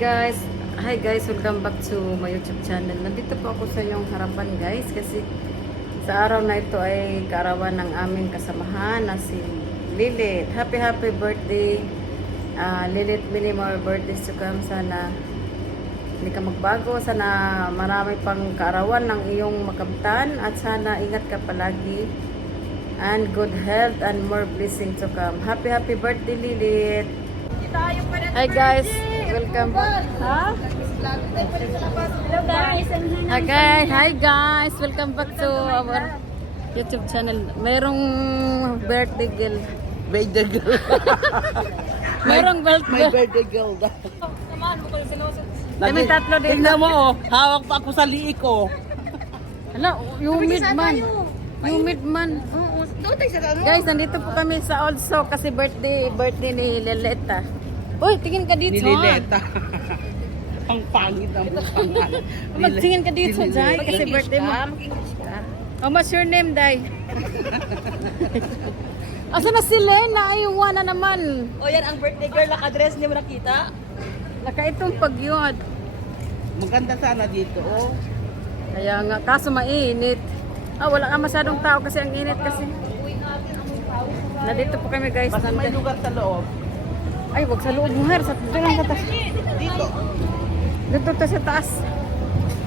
guys! Hi guys! Welcome back to my YouTube channel. Nandito po ako sa inyong harapan guys kasi sa araw na ito ay kaarawan ng aming kasamahan na si Lilith. Happy birthday! Lilith, many more birthdays to come. Sana hindi ka magbago. Sana marami pang kaarawan ng iyong makamtan at sana ingat ka palagi and good health and more blessing to come. Happy birthday Lilith! Hi guys! Welcome back. Ha? Hello guys. Hi guys! Welcome back to our YouTube channel. Merong birthday girl. Birthday girl. Merong May birthday girl daw. Samahan mo ko yung sinusot. Kami tatlo din. Tingnan mo oh, hawak pa ako sa liik ko. Hala, humid man. Humid man. Oo, doon tayo sa ano. Guys, nandito po kami sa Also kasi birthday ni Leleta. Uy, tingin ka dito. Nilileta. Ang pangit ang pangalan. Magtingin ka dito, Jai, kasi birthday mo. Mag-English ka. Oh, what's your name, Dai? Asa na si Lena? Ay, na naman. O yan ang birthday girl, naka-dress niya mo nakita. Nakaitong pagyod. Maganda sana dito oh. Kaya nga, kaso mainit. Wala ka masyadong tao kasi ang init kasi. Nandito po kami guys. Basta may lugar sa loob. Ay, wag sa loob muher. Sa dito lang sa taas. Dito. Dito to sa taas.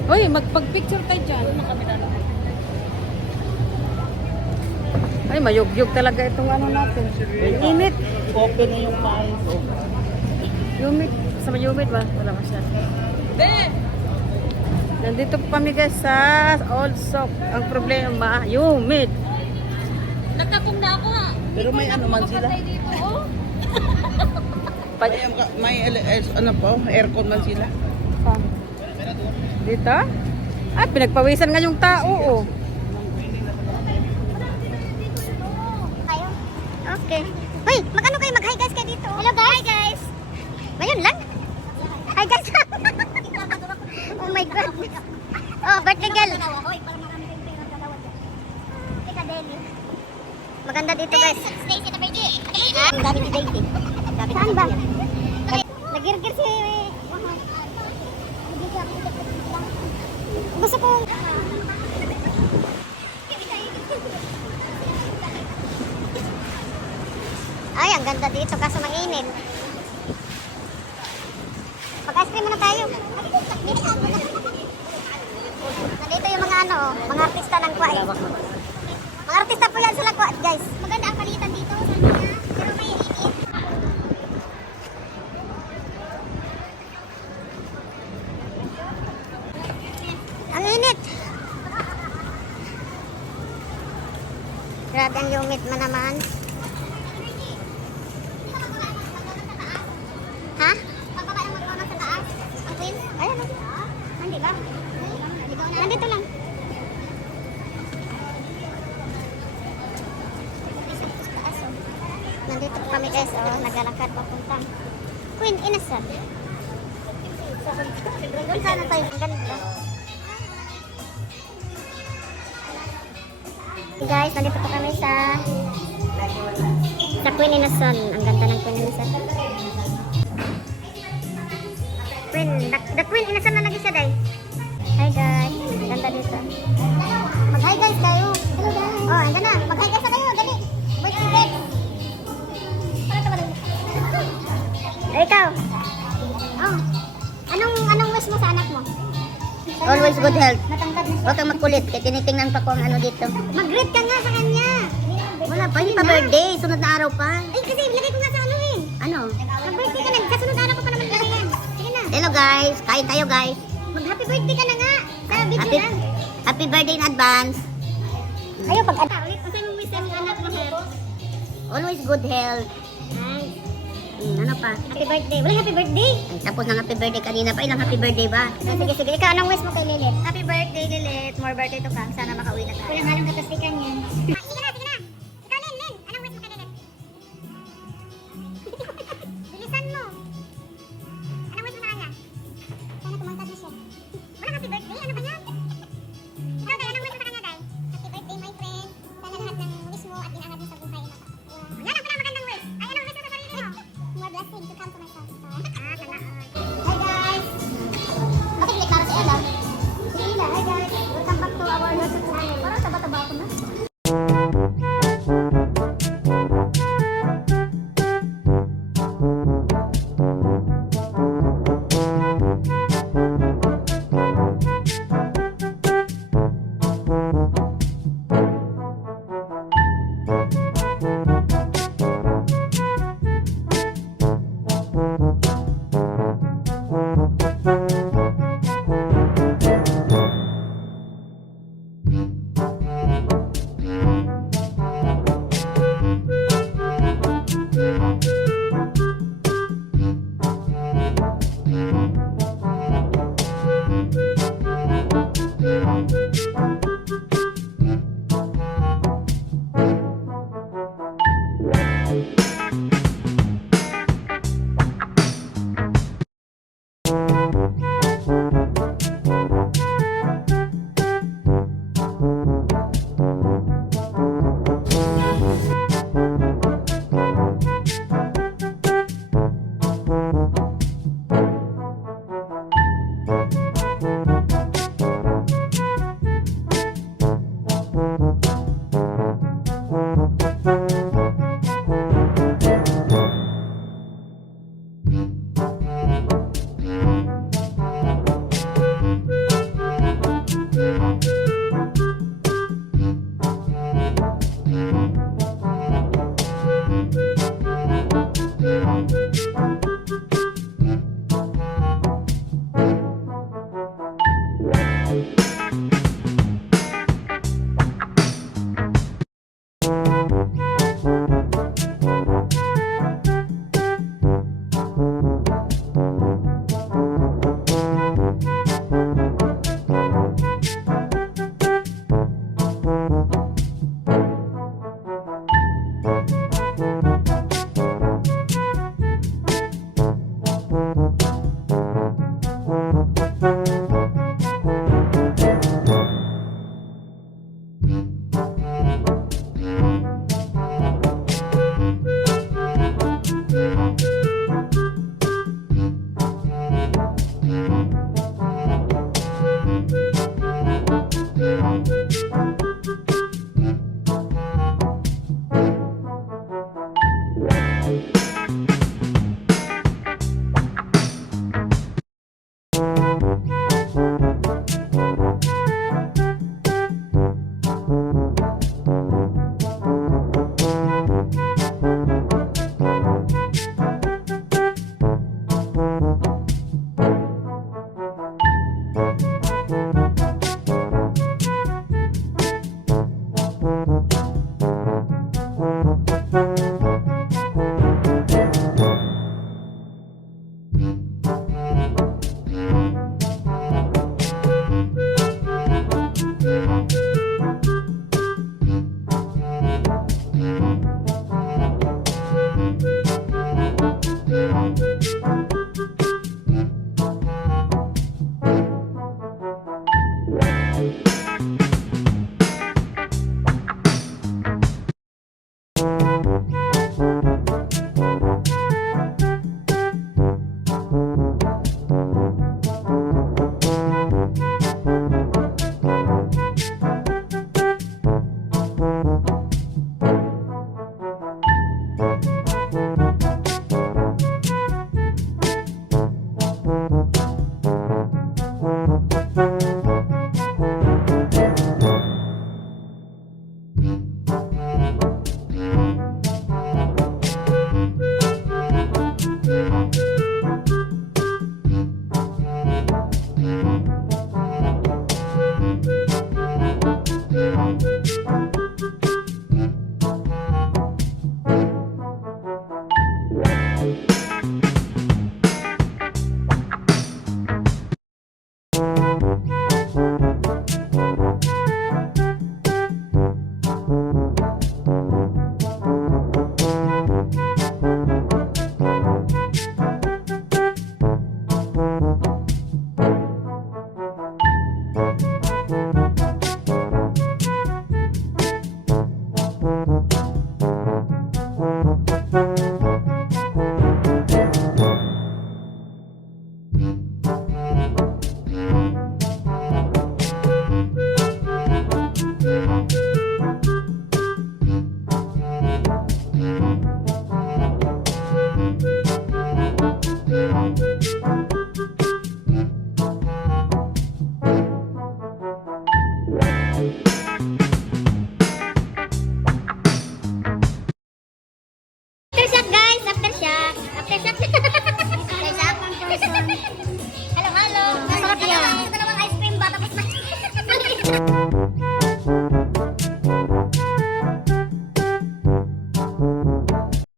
Uy, magpag-picture tayo dyan. Ay, mayugyug talaga itong ano natin. Init. Open na yung paes. Oh. Humid. Sa humid ba? Wala masyado. Nandito po kami guys sa Also. Ang problema, humid. Nagkakong na ako ha. Pero may ano man sila. Dito, oh. May ano po, aircon man sila. Dito? Ah, pinagpawisan nga yung tao, oh. Okay. Hoy, magano kayo? Mag-hi guys kayo dito. Hello guys. Hi guys. Ngayon lang? Hi guys. Oh my God. Oh, birthday girl. Maganda dito guys. Stay sa birthday. Ang dami ni baby. Saan ba? Nagirgir si... Gusto ko... Ay, ang ganda dito kaso mainit. Mag-ice cream muna tayo. Nandito yung mga ano, mga artista ng Kuwait. Mga artista po yan sila Kuwait, guys. Maganda ang palitan dito. Pero may init. Ang init. Grabe ang humid man naman. Ha? Pagbaba ng McDonald's sa taas? Ang Queen? Ayan o. Hindi ba? Nandito lang. Nandito po kami guys. Naglalakad papunta. Queen, inasal. Doon sana tayo. Ang ganda. Guys, nandito po kami sa Queen Inasal. Ang ganda ng Queen Inasal. The Queen Inasal na lagi siya, Day. Hi guys, ang ganda dito. Mag-hi guys kayo. Hello guys. Oh, andyan na. Mag-hi guys na kayo. Dali. Wait, wait. Ikaw. Oh. Anong wish mo sa anak mo? Always good health. Matangkad na siya. Huwag kang magkulit. Kaya tinitingnan pa ko ang ano dito. Mag-greet ka nga sa kanya. Wala pa. Hindi pa birthday. Sunod na araw pa. Ay, kasi ilagay ko nga sa ano eh. Ano? Mag-birthday ka na. Kasunod araw ko pa naman ilagay yan. Sige na. Hello guys. Kain tayo guys. Mag-happy birthday ka na nga. Sa video lang. Happy birthday in advance. Ayaw, pag-anak. Ulit, kung saan yung wish sa anak mo, ha? Always good health. Nice. Ano pa? Happy birthday. Wala happy birthday. Ay, tapos ng happy birthday kanina pa. Ilang happy birthday ba? Sige. Ikaw, anong wish mo kay Lilith? Happy birthday, Lilith. More birthday to come. Sana makauwi na tayo. Kulang halong katastikan yan. Sige na. Ikaw, Lin. Anong wish mo kay Lilith? Bilisan mo. Anong wish mo sa kanya? Sana tumangkad na siya. Wala happy birthday? Ano ba yan? Ikaw, Day, anong wish mo sa kanya, Day? Happy birthday, my friend. Sana lahat ng wish mo at inangat mo sa buhay na yan ang pinamagandang wish. Ay, anong wish mo sa sarili mo? More blessing to come to my house. Sana all. Hi guys! mataba ako na.